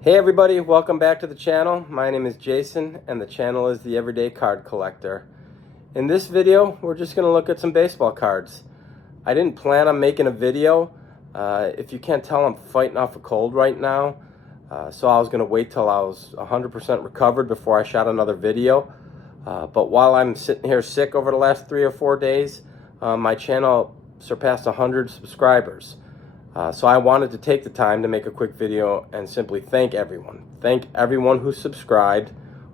Hey everybody, welcome back to the channel. My name is Jason and the channel is the Everyday Card Collector. In this video, we're just going to look at some baseball cards. I didn't plan on making a video. If you can't tell, I'm fighting off a cold right now. So I was going to wait till I was 100% recovered before I shot another video. But while I'm sitting here sick over the last 3 or 4 days, my channel surpassed 100 subscribers. So I wanted to take the time to make a quick video and simply thank everyone. Thank everyone who subscribed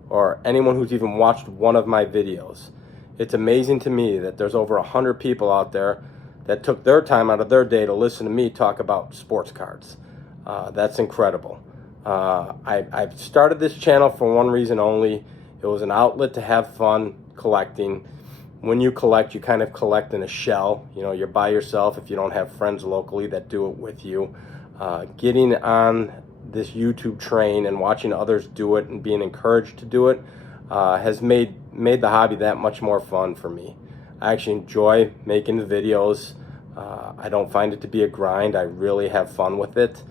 or anyone who's even watched one of my videos. It's amazing to me that there's over 100 people out there that took their time out of their day to listen to me talk about sports cards. That's incredible. I started this channel for one reason only. It was an outlet to have fun collecting. When you collect, you kind of collect in a shell. You know, you're by yourself if you don't have friends locally that do it with you. Getting on this YouTube train and watching others do it and being encouraged to do it has made the hobby that much more fun for me. I actually enjoy making the videos. I don't find it to be a grind. I really have fun with it.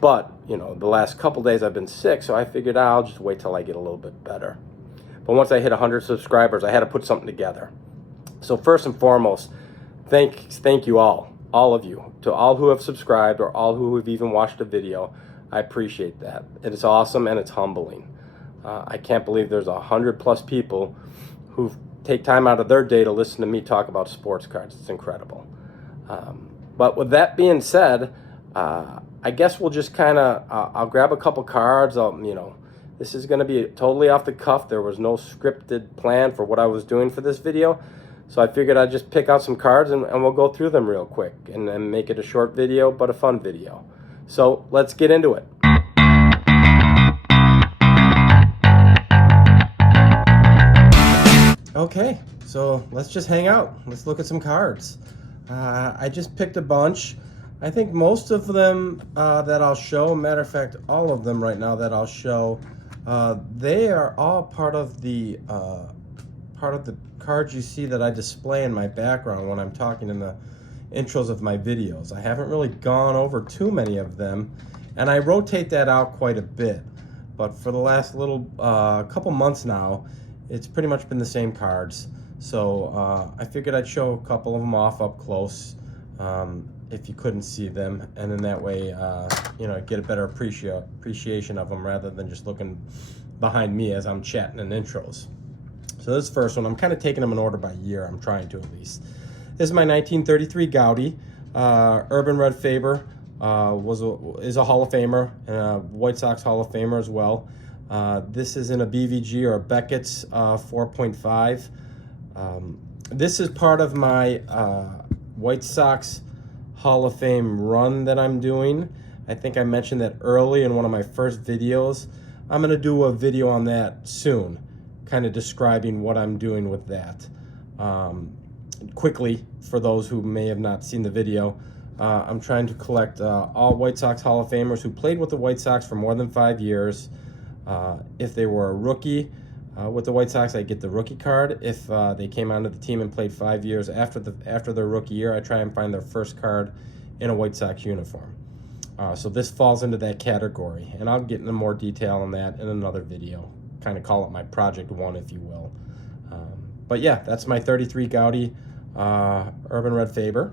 But, you know, the last couple days I've been sick, so I figured I'll just wait till I get a little bit better. But once I hit 100 subscribers, I had to put something together. So first and foremost, thank you all of you, to all who have subscribed or all who have even watched a video. I appreciate that. It is awesome and it's humbling. I can't believe there's 100+ people who take time out of their day to listen to me talk about sports cards. It's incredible. But with that being said, I guess we'll just kind of, I'll grab a couple cards. This is going to be totally off the cuff. There was no scripted plan for what I was doing for this video. So I figured I'd just pick out some cards and we'll go through them real quick and then make it a short video, but a fun video. So let's get into it. Okay, so let's just hang out. Let's look at some cards. I just picked a bunch. I think most of them that I'll show, matter of fact, all of them right now that I'll show, they are all part of the cards you see that I display in my background when I'm talking in the intros of my videos. I haven't really gone over too many of them, and I rotate that out quite a bit. But for the last couple months now, it's pretty much been the same cards. So I figured I'd show a couple of them off up close. If you couldn't see them, and in that way, get a better appreciation of them rather than just looking behind me as I'm chatting in intros. So this first one, I'm kind of taking them in order by year. I'm trying to at least. This is my 1933 Gowdy. Urban Red Faber is a Hall of Famer and a White Sox Hall of Famer as well. This is in a BVG or a Beckett's 4.5. This is part of my White Sox Hall of Fame run that I'm doing. I think I mentioned that early in one of my first videos. I'm going to do a video on that soon, kind of describing what I'm doing with that. Quickly, for those who may have not seen the video, I'm trying to collect all White Sox Hall of Famers who played with the White Sox for more than 5 years. If they were a rookie with the White Sox, I get the rookie card. If they came onto the team and played 5 years after their rookie year, I try and find their first card in a White Sox uniform. So this falls into that category, and I'll get into more detail on that in another video. Kind of call it my Project 1, if you will. But yeah, that's my 33 Gowdy Urban Red Faber.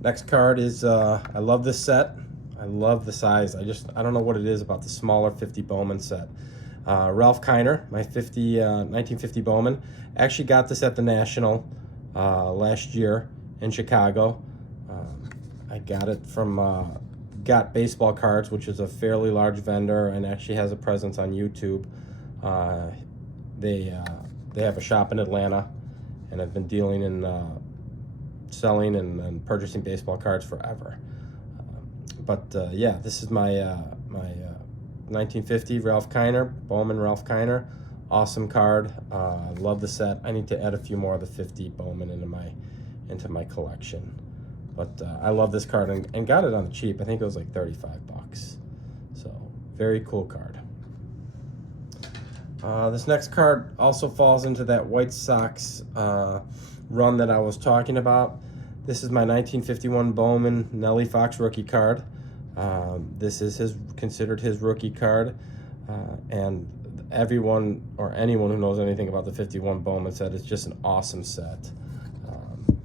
Next card is, I love this set. I love the size. I don't know what it is about the smaller 50 Bowman set. Ralph Kiner, my 1950 Bowman. Actually got this at the National last year in Chicago. I got it from Got Baseball Cards, which is a fairly large vendor and actually has a presence on YouTube. They have a shop in Atlanta, and have been dealing in selling and purchasing baseball cards forever. Yeah, this is my 1950 Ralph Kiner, Bowman Ralph Kiner. Awesome card. Love the set. I need to add a few more of the 50 Bowman into my collection. But I love this card and got it on the cheap. I think it was like 35 bucks. So very cool card. This next card also falls into that White Sox run that I was talking about. This is my 1951 Bowman Nellie Fox rookie card. This is considered his rookie card, and everyone or anyone who knows anything about the 51 Bowman set, it's just an awesome set.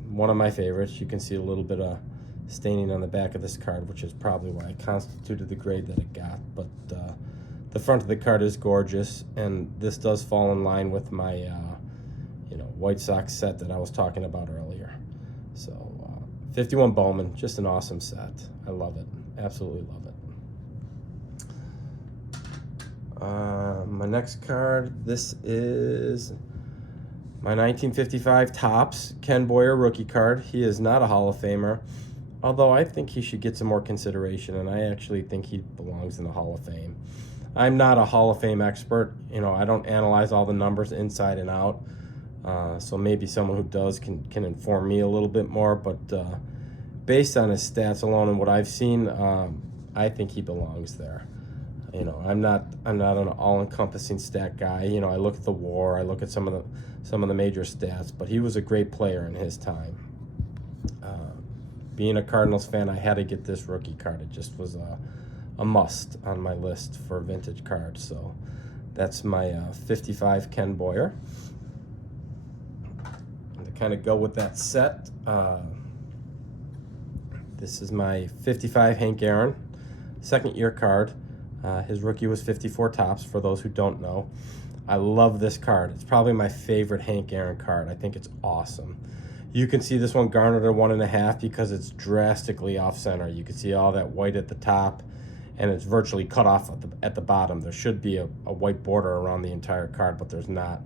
One of my favorites. You can see a little bit of staining on the back of this card, which is probably why it constituted the grade that it got. But the front of the card is gorgeous, and this does fall in line with my White Sox set that I was talking about earlier. So 51 Bowman, just an awesome set. I love it, absolutely love it. My next card, this is my 1955 Topps Ken Boyer rookie card. He is not a Hall of Famer, although I think he should get some more consideration, and I actually think he belongs in the Hall of Fame. I'm not a Hall of Fame expert. I don't analyze all the numbers inside and out, so maybe someone who does can inform me a little bit more, but based on his stats alone and what I've seen, I think he belongs there. I'm not an all-encompassing stat guy. I look at the WAR, I look at some of the major stats, but he was a great player in his time. Being a Cardinals fan, I had to get this rookie card. It just was a must on my list for vintage cards. So that's my 55 Ken Boyer. And to kind of go with that set, this is my 55 Hank Aaron, second year card. His rookie was 54 Topps, for those who don't know. I love this card. It's probably my favorite Hank Aaron card. I think it's awesome. You can see this one garnered a 1.5 because it's drastically off center. You can see all that white at the top, and it's virtually cut off at the bottom. There should be a white border around the entire card, but there's not.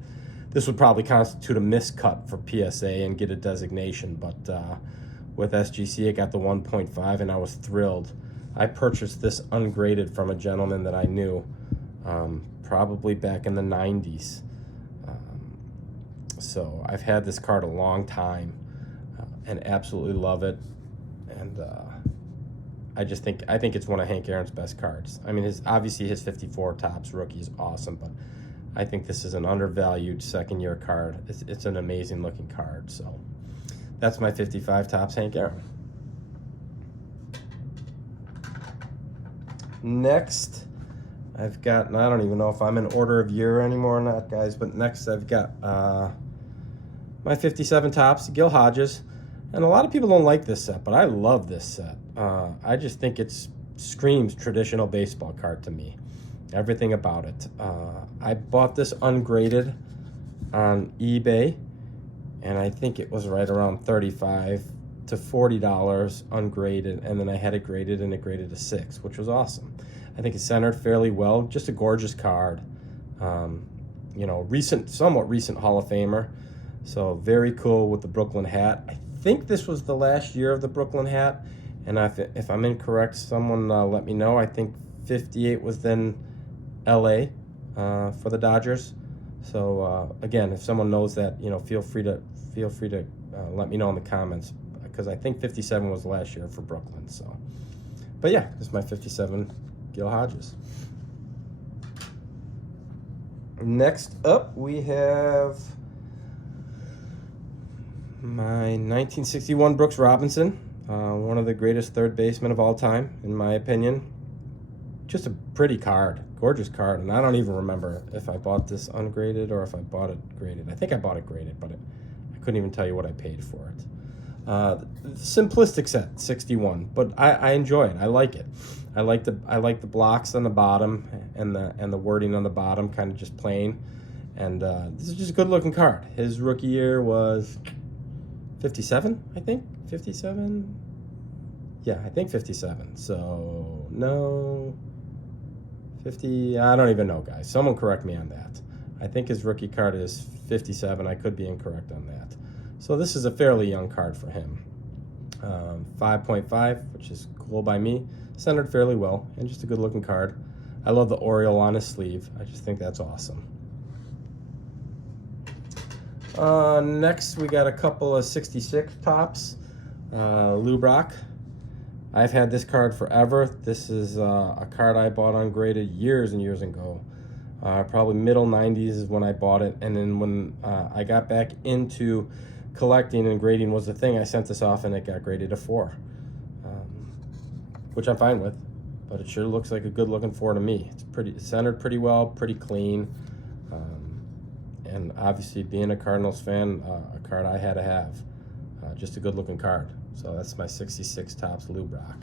This would probably constitute a miscut for PSA and get a designation, but with SGC it got the 1.5, and I was thrilled. I purchased this ungraded from a gentleman that I knew, probably back in the 90s. So I've had this card a long time and absolutely love it. And I think it's one of Hank Aaron's best cards. I mean, obviously his 54 Topps rookie is awesome, but I think this is an undervalued second-year card. It's an amazing looking card. So that's my 55 Topps Hank Aaron. Next, I've got, and I don't even know if I'm in order of year anymore or not, guys, but next I've got my 57 Topps Gil Hodges. And a lot of people don't like this set, but I love this set. I just think it screams traditional baseball card to me. Everything about it. I bought this ungraded on eBay, and I think it was right around $35 to $40 ungraded, and then I had it graded, and it graded a 6, which was awesome. I think it's centered fairly well. Just a gorgeous card. Somewhat recent Hall of Famer. So very cool with the Brooklyn hat. I think this was the last year of the Brooklyn hat, and if I'm incorrect, someone let me know. I think 58 was then LA for the Dodgers. So again, if someone knows that, feel free to let me know in the comments, because I think 57 was last year for Brooklyn. So, but yeah, this is my 57 Gil Hodges. Next up, we have my 1961 Brooks Robinson, one of the greatest third basemen of all time, in my opinion. Just a pretty card, gorgeous card, and I don't even remember if I bought this ungraded or if I bought it graded. I think I bought it graded, but I couldn't even tell you what I paid for it. Simplistic set, 61, but I enjoy it. I like it. I like the blocks on the bottom and the wording on the bottom, kind of just plain. And this is just a good looking card. His rookie year was 57, I think. 57. Yeah, I think 57. So no, 50. I don't even know, guys. Someone correct me on that. I think his rookie card is 57. I could be incorrect on that. So this is a fairly young card for him. 5.5, which is cool by me. Centered fairly well, and just a good looking card. I love the Oriole on his sleeve. I just think that's awesome. Next, we got a couple of 66 Topps. Lou Brock. I've had this card forever. This is a card I bought ungraded years and years ago. Probably middle 90s is when I bought it, and then when I got back into collecting and grading was the thing, I sent this off and it got graded a 4, which I'm fine with. but it sure looks like a good looking 4 to me. It's centered pretty well, pretty clean. And obviously, being a Cardinals fan, a card I had to have. Just a good looking card. So that's my 66 Topps Lou Brock.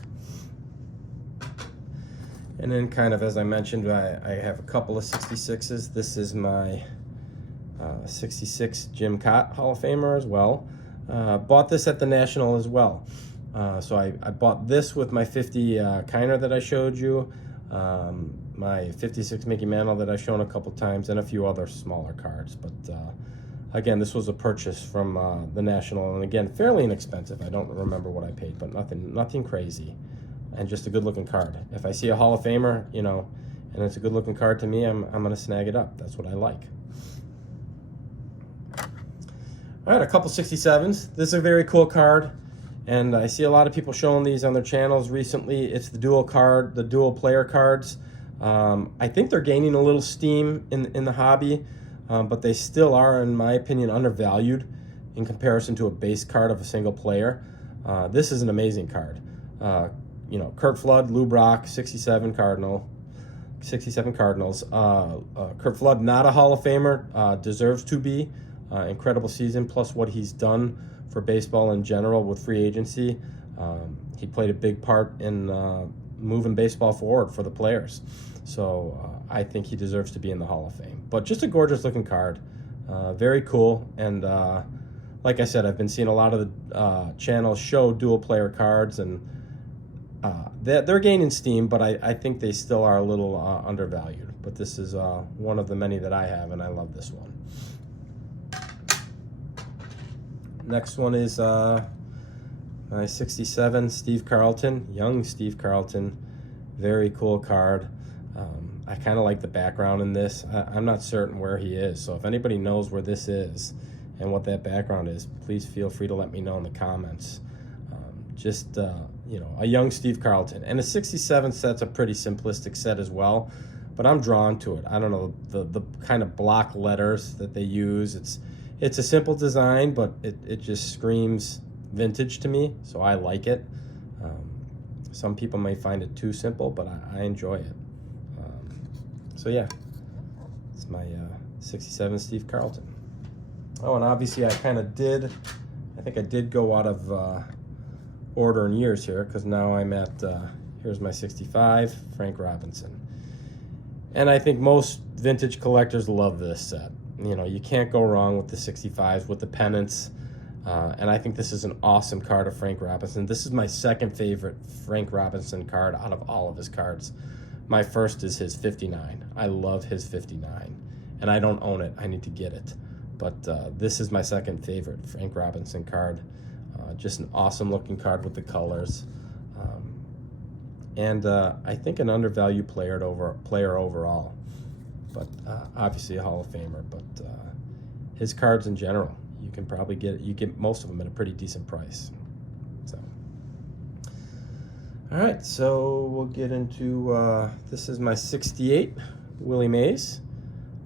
And then kind of as I mentioned, I have a couple of 66s. This is my 66 Jim Cott Hall of Famer as well. Bought this at the National as well. So I bought this with my 50 Kiner that I showed you, my 56 Mickey Mantle that I've shown a couple times, and a few other smaller cards. But again, this was a purchase from the National, and again, fairly inexpensive. I don't remember what I paid, but nothing crazy, and just a good-looking card. If I see a Hall of Famer, you know, and it's a good-looking card to me, I'm going to snag it up. That's what I like. All right, a couple 67s. This is a very cool card, and I see a lot of people showing these on their channels recently. It's the dual player cards. I think they're gaining a little steam in the hobby, but they still are, in my opinion, undervalued in comparison to a base card of a single player. This is an amazing card. You know, Curt Flood, Lou Brock, 67 Cardinals. Curt Flood, not a Hall of Famer, deserves to be. Incredible season, plus what he's done for baseball in general with free agency. He played a big part in moving baseball forward for the players. So I think he deserves to be in the Hall of Fame. But just a gorgeous looking card. Very cool. And like I said, I've been seeing a lot of the channels show dual player cards, and they're gaining steam, but I think they still are a little undervalued. But this is one of the many that I have, and I love this one. Next one is my 67 Steve Carlton, young Steve Carlton. Very cool card. I kind of like the background in this. I'm not certain where he is, so if anybody knows where this is and what that background is, please feel free to let me know in the comments. You know, a young Steve Carlton. And a 67 set's a pretty simplistic set as well, but I'm drawn to it. I don't know, the kind of block letters that they use. It's a simple design, but it just screams vintage to me, so I like it. Some people may find it too simple, but I enjoy it. So yeah, it's my 67 Steve Carlton. Oh, and obviously I think I did go out of order in years here, because now I'm at, here's my 65, Frank Robinson. And I think most vintage collectors love this set. You know, you can't go wrong with the 65s, with the pennants. And I think this is an awesome card of Frank Robinson. This is my second favorite Frank Robinson card out of all of his cards. My first is his 59. I love his 59. And I don't own it. I need to get it. But this is my second favorite Frank Robinson card. Just an awesome looking card with the colors. And I think an undervalued player overall. But obviously a Hall of Famer. But his cards in general, you can probably get most of them at a pretty decent price. So, all right, so we'll get into this is my 68 Willie Mays.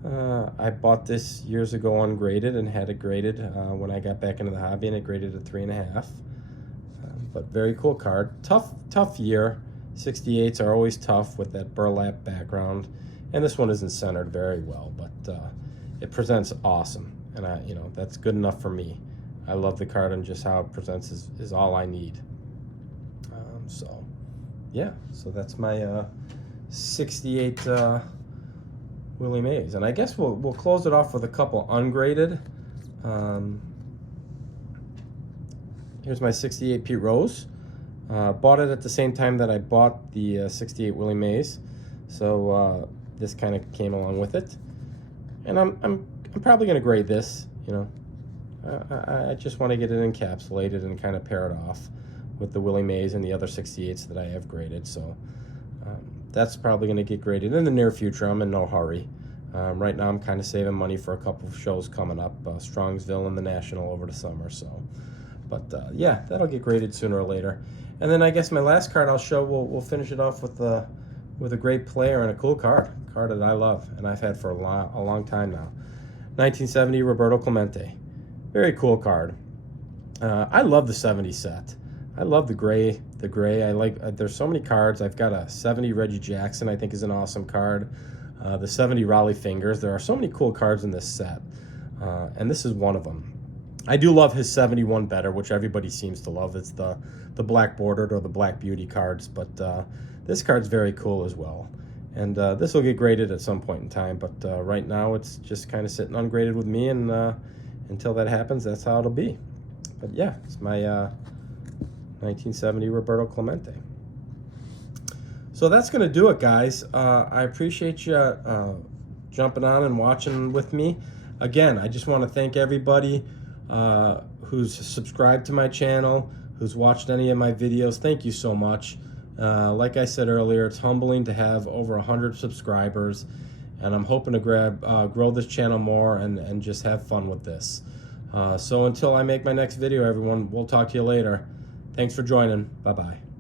I bought this years ago ungraded and had it graded when I got back into the hobby, and it graded at 3.5. But very cool card. Tough year. 68s are always tough with that burlap background, and this one isn't centered very well, but it presents awesome, and that's good enough for me. I love the card, and just how it presents is all I need. So yeah, so that's my 68 Willie Mays, and I guess we'll close it off with a couple ungraded. Here's my 68 Pete Rose. Bought it at the same time that I bought the 68 Willie Mays, so this kind of came along with it, and I'm probably gonna grade this. I just want to get it encapsulated and kind of pair it off with the Willie Mays and the other 68s that I have graded. So that's probably going to get graded in the near future. I'm in no hurry. Right now I'm kind of saving money for a couple of shows coming up, Strongsville and the National over the summer. So, but yeah, that'll get graded sooner or later. And then I guess my last card I'll show, we'll finish it off with a great player and a cool card that I love and I've had for a long time now. 1970 Roberto Clemente. Very cool card. I love the 70 set. I love the gray. The gray. I like. There's so many cards. I've got a 70 Reggie Jackson. I think is an awesome card. The 70 Raleigh Fingers. There are so many cool cards in this set, and this is one of them. I do love his 71 better, which everybody seems to love. It's the black bordered or the black beauty cards, but this card's very cool as well. And this will get graded at some point in time, but right now it's just kind of sitting ungraded with me, and until that happens, that's how it'll be. But yeah, it's my 1970 Roberto Clemente. So that's going to do it, guys. I appreciate you jumping on and watching with me. Again, I just want to thank everybody who's subscribed to my channel, who's watched any of my videos. Thank you so much. Like I said earlier, it's humbling to have over 100 subscribers, and I'm hoping to grow this channel more and just have fun with this. So until I make my next video, everyone, we'll talk to you later. Thanks for joining. Bye-bye.